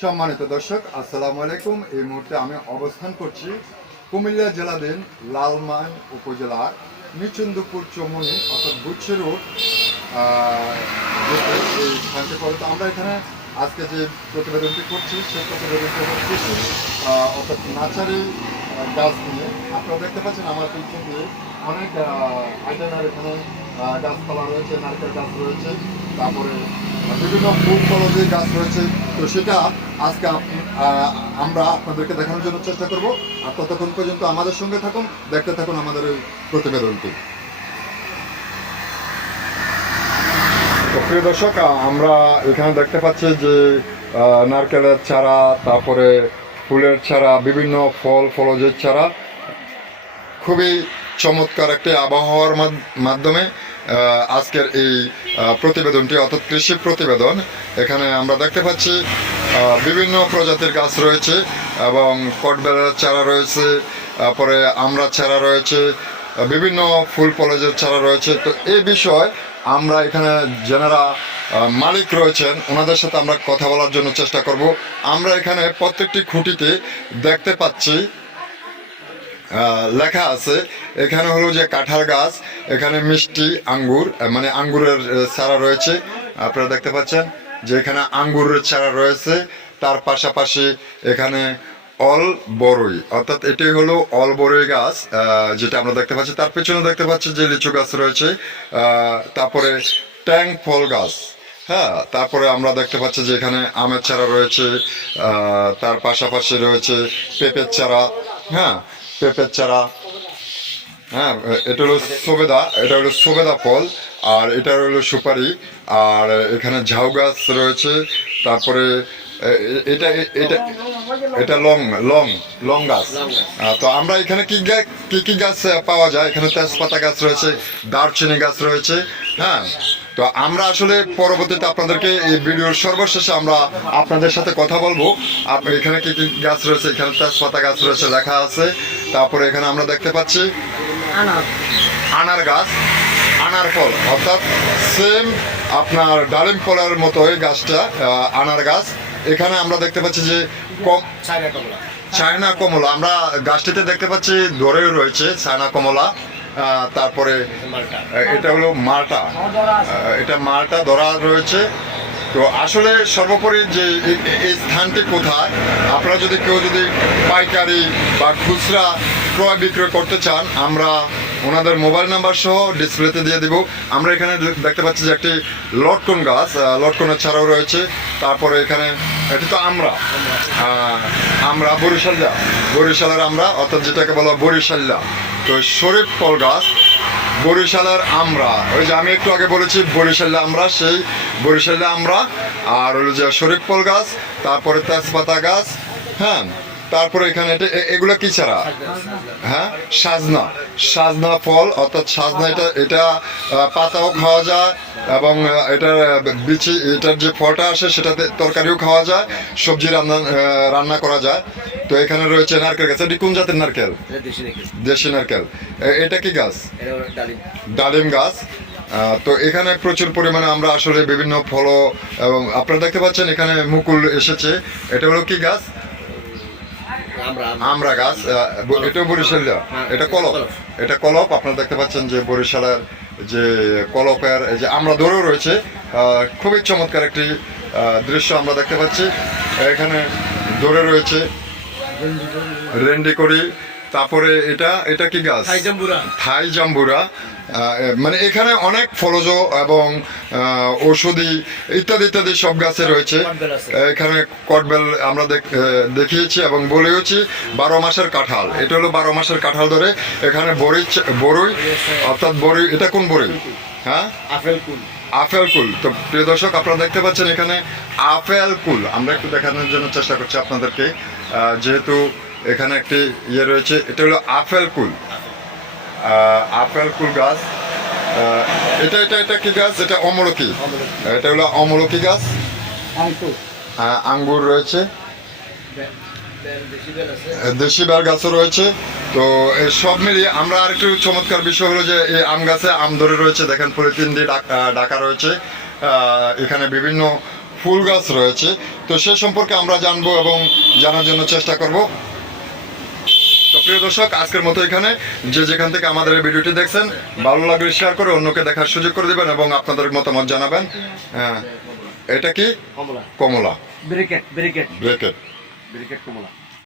সম্মানিত দর্শক আসসালামু আলাইকুম। এই মুহূর্তে আমি অবস্থান করছি কুমিল্লা জেলাধীন লালমান উপজেলার মিচুন্দপুর চমনি অর্থাৎ গুচ্ছি রোড এই স্থানটি পড়ে আমরা এখানে আজকে যে প্রতিবেদনটি করছি সেই প্রতিবেদনটি আহ, অর্থাৎ নাচারি গাছ নিয়ে। আপনারা দেখতে পাচ্ছেন আমার পিছন দিয়ে অনেক আইটেমের এখানে গাছপালা রয়েছে, নারকেল গাছ রয়েছে, তারপরে বিভিন্ন ফুল ফলজি গাছ রয়েছে। তো সেটা আজকে আমরা আপনাদেরকে দেখানোর জন্য চেষ্টা করব। আর ততক্ষণ পর্যন্ত আমাদের সঙ্গে থাকুন, দেখতে থাকুন আমাদের এই প্রতিবেদনটি। প্রিয় দর্শক আমরা এখানে দেখতে পাচ্ছি যে নারকেলের চারা, তারপরে ফুলের চারা, বিভিন্ন ফল, ফলজের চারা। খুবই চমৎকার একটি আবহাওয়ার মাধ্যমে আজকের এই প্রতিবেদনটি, অর্থাৎ কৃষি প্রতিবেদন। এখানে আমরা দেখতে পাচ্ছি বিভিন্ন প্রজাতির গাছ রয়েছে এবং কটবেলার চারা রয়েছে, তারপরে আমরা চারা রয়েছে, বিভিন্ন ফুল ফলজের চারা রয়েছে। তো এই বিষয় আমরা এখানে যেনারা মালিক রয়েছেন, ওনাদের সাথে আমরা কথা বলার জন্য চেষ্টা করব। আমরা এখানে প্রত্যেকটি খুঁটিতে দেখতে পাচ্ছি লেখা আছে। এখানে হলো যে কাঁঠাল গাছ, এখানে মিষ্টি, আঙ্গুর মানে আঙ্গুরের চারা রয়েছে। আপনারা দেখতে পাচ্ছেন যে এখানে আঙ্গুরের চারা রয়েছে। তার পাশাপাশি এখানে অল বড়ই অর্থাৎ এটি হলো অল বড়ই গাছ যেটা আমরা দেখতে পাচ্ছি। তার পেছনে দেখতে পাচ্ছি যে লিচু গাছ রয়েছে তারপরে ট্যাং ফল গাছ হ্যাঁ তারপরে আমরা দেখতে পাচ্ছি যে এখানে আমের চারা রয়েছে তার পাশাপাশি রয়েছে পেঁপের চারা হ্যাঁ পেঁপের চারা। হ্যাঁ এটা হলো সবেদা এটা হলো সবেদা ফল আর এটা হলো সুপারি আর এখানে ঝাউ গাছ রয়েছে তারপরে এটা এটা এটা লং লং লং গাছ। তো আমরা এখানে কি কি কি গাছ পাওয়া যায়? এখানে তেজপাতা গাছ রয়েছে দারচিনি গাছ রয়েছে হ্যাঁ? তো আমরা আসলে পরবর্তীতে আপনাদেরকে এই ভিডিওর সর্বশেষে আমরা আপনাদের সাথে কথা বলব। এখানে কি কি গাছ রয়েছে? এখানে তেজপাতা গাছ রয়েছে লেখা আছে। তারপরে এখানে আমরা দেখতে পাচ্ছি আনার। গাছ আনার ফল অর্থাৎ সেম আপনার ডালিম ফলের মতো এই গাছটা আহ, আনার গাছ। এখানে আমরা দেখতে পাচ্ছি যে কম চায়না কমলা। আমরা গাছটিতে দেখতে পাচ্ছি ধরেও রয়েছে চায়না কমলা আহ, তারপরে এটা হলো মালটা। আহ, এটা মালটা ধরা রয়েছে। তো আসলে সর্বোপরি যে এই- স্থানটি কোথায়? আপনারা যদি কেউ যদি পাইকারি বা খুচরা ক্রয় বিক্রয় করতে চান, আমরা ওনাদের মোবাইল নাম্বার সহ ডিসপ্লেতে দিয়ে দিব। আমরা এখানে দেখতে পাচ্ছি যে একটি লটকন গাছ লটকনের ছাড়াও রয়েছে। তারপরে এখানে এটি তো আমরা আমরা বরিশাল্লা বরিশালের আমরা, অর্থাৎ যেটাকে বলা বরিশাল্লা তো শরীফ ফল গাছ বরিশালের আমরা ওই যে আমি একটু আগে বলেছি বরিশালে আমরা সেই বরিশালে আমরা আর হলো যে শরীফ ফল গাছ, তারপরে তেজপাতা গাছ হ্যাঁ? তারপরে এখানে এগুলো কি ছাড়া? হ্যাঁ? সাজনা। সাজনা ফল অর্থাৎ সাজনা এটা এটা পাতাও খাওয়া যায় এবং এটার বিচি এটার যে ফলটা আসে সেটাতে তরকারিও খাওয়া যায় সবজি রান্না রান্না করা যায়। তো এখানে রয়েছে নারকেল গাছ। এটি কোন জাতের নারকেল? দেশি নারকেল। এটা কি গাছ? ডালিম। ডালিম গাছ। তো এখানে প্রচুর পরিমাণে আমরা আসলে বিভিন্ন ফল এবং আপনারা দেখতে পাচ্ছেন এখানে মুকুল এসেছে। এটা হলো কি গাছ? আমরা গাছ এটা ব- এটাও বরিশাল এটা কলপ। এটা কলপ আপনারা দেখতে পাচ্ছেন যে বরিশালের যে কলপের এই যে আমরা ধরেও রয়েছে আহ, খুবই চমৎকার একটি আহ, দৃশ্য আমরা দেখতে পাচ্ছি। এখানে ধরে রয়েছে রেন্ডি করি তারপরে এটা এটা কি গাছ? থাই জাম্বুরা। মানে এখানে অনেক ফলজ এবং ঔষধি ইত্যাদি ইত্যাদি সব গাছে রয়েছে। এখানে কটবেল আমরা দেখ- দেখিয়েছি এবং বলেওছি বারো মাসের কাঁঠাল। এটা হলো বারো মাসের কাঁঠাল ধরে এখানে বড়ি বড়ই অর্থাৎ বড়ি এটা কোন বড়ি হ্যাঁ? আপেল কুল। আপেল কুল। তো প্রিয় দর্শক আপনারা দেখতে পাচ্ছেন এখানে আপেল কুল। আমরা একটু দেখানোর জন্য চেষ্টা করছি আপনাদেরকে। যেহেতু এখানে একটি ইয়ে রয়েছে এটা হলো আপেল কুল। আপেল কুল গাছ। এটা এটা এটা কি গাছ? এটা অমলকি। এটা হলো অমলকি গাছ। আঙ্গুর। রয়েছে। দেশি বেল গাছও রয়েছে। তো এই সব মিলিয়ে আমরা আরেকটু চমৎকার বিষয় হলো যে এই আম গাছে আম ধরে রয়েছে। দেখেন পলিথিন দিয়ে ডাকা রয়েছে। এখানে বিভিন্ন ফুল গাছ রয়েছে। তো সে সম্পর্কে আমরা জানব এবং জানার জন্য চেষ্টা করব। তো প্রিয় দর্শক আজকের মতো এখানে। যে যেখান থেকে আমাদের এই ভিডিওটি দেখছেন ভালো লাগলে শেয়ার করে অন্যকে দেখার সুযোগ করে দেবেন এবং আপনাদের মতামত জানাবেন। হ্যাঁ এটা কি? কমলা। কমলা। ব্রিকেট ব্রিকেট ব্রেকেট ব্রিকেট কমলা।